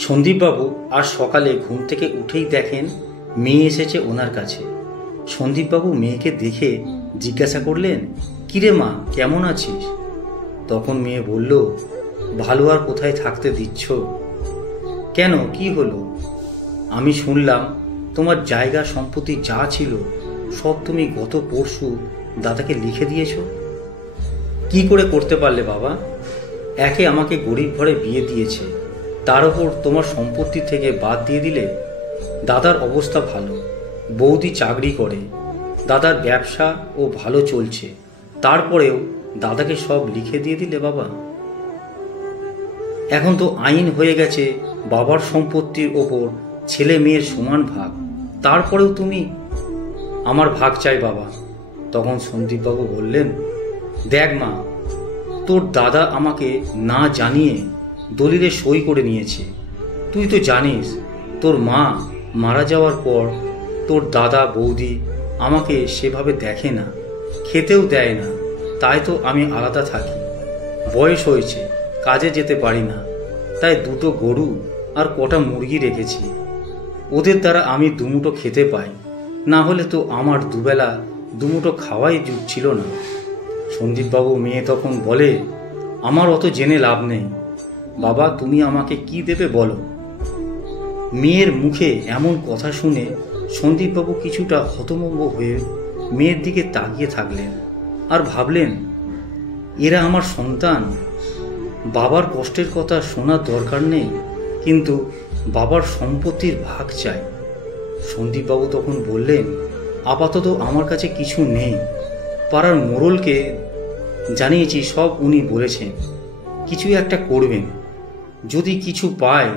সন্দীপবাবু আজ সকালে ঘুম থেকে উঠেই দেখেন মেয়ে এসেছে ওনার কাছে। সন্দীপবাবু মেয়েকে দেখে জিজ্ঞাসা করলেন, কিরে মা, কেমন আছিস? তখন মেয়ে বলল, ভালো আর কোথায় থাকতে দিচ্ছ? কেন, কি হলো? আমি শুনলাম তোমার জায়গা সম্পত্তি যা ছিল সব তুমি গত পরশু দাদাকে লিখে দিয়েছ। কি করে করতে পারলে বাবা? একে আমাকে গরিব ঘরে বিয়ে দিয়েছে, তার ওপর তোমার সম্পত্তি থেকে বাদ দিয়ে দিলে। দাদার অবস্থা ভালো, বৌদি চাকরি করে, দাদার ব্যবসা ও ভালো চলছে, তারপরেও দাদাকে সব লিখে দিয়ে দিলে বাবা। এখন তো আইন হয়ে গেছে বাবার সম্পত্তির ওপর ছেলে মেয়ের সমান ভাগ, তারপরেও তুমি। আমার ভাগ চাই বাবা। তখন সন্দীপবাবু বললেন, দেখ মা, তোর দাদা আমাকে না জানিয়ে দলিলে সই করে নিয়েছে। তুই তো জানিস তোর মা মারা যাওয়ার পর তোর দাদা বৌদি আমাকে সেভাবে দেখে না, খেতেও দেয় না, তাই তো আমি আলাদা থাকি। বয়স হয়েছে, কাজে যেতে পারি না, তাই দুটো গরু আর কটা মুরগি রেখেছি। ওদের দ্বারা আমি দুমুটো খেতে পাই, না হলে তো আমার দুবেলা দুমুটো খাওয়াই জুটছিল না। সন্দীপবাবু মেয়ে তখন বলে, আমার অত জেনে লাভ নেই বাবা, তুমি আমাকে কি দেবে বলো। মেয়ের মুখে এমন কথা শুনে সন্দীপবাবু কিছুটা হতভম্ব হয়ে মেয়ের দিকে তাকিয়ে থাকলেন আর ভাবলেন, এরা আমার সন্তান, বাবার কষ্টের কথা শোনার দরকার নেই, কিন্তু বাবার সম্পত্তির ভাগ চাই। সন্দীপবাবু তখন বললেন, আপাতত আমার কাছে কিছু নেই, পাড়ার মোড়লকে জানিয়েছি, সব উনি বলেছেন কিছু একটা করবেন, যদি কিছু পাই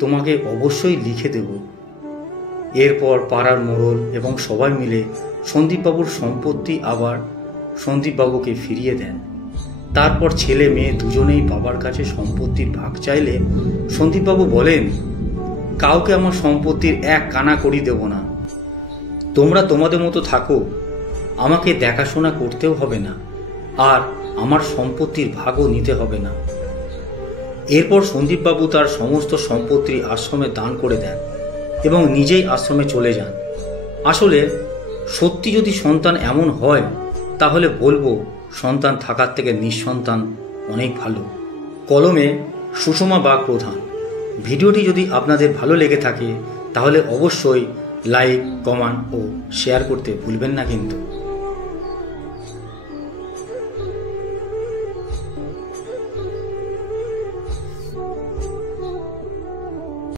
তোমাকে অবশ্যই লিখে দেব। এরপর পাড়ার মোড়ল এবং সবাই মিলে সন্দীপবাবুর সম্পত্তি আবার সন্দীপবাবুকে ফিরিয়ে দেন। তারপর ছেলে মেয়ে দুজনেই বাবার কাছে সম্পত্তির ভাগ চাইলে সন্দীপবাবু বলেন, কাউকে আমার সম্পত্তির এক কানা করি দেব না, তোমরা তোমাদের মতো থাকো, আমাকে দেখাশোনা করতেও হবে না, আর আমার সম্পত্তির ভাগও নিতে হবে না। এরপর সন্দীপবাবু তার সমস্ত সম্পত্তি আশ্রমে দান করে দেন এবং নিজেই আশ্রমে চলে যান। আসলে সত্যি যদি সন্তান এমন হয় তাহলে বলবো, সন্তান থাকার থেকে নিঃসন্তান অনেক ভালো। কলমে সুষমা বাগ প্রধান। ভিডিওটি যদি আপনাদের ভালো লেগে থাকে তাহলে অবশ্যই লাইক, কমেন্ট ও শেয়ার করতে ভুলবেন না কিন্তু।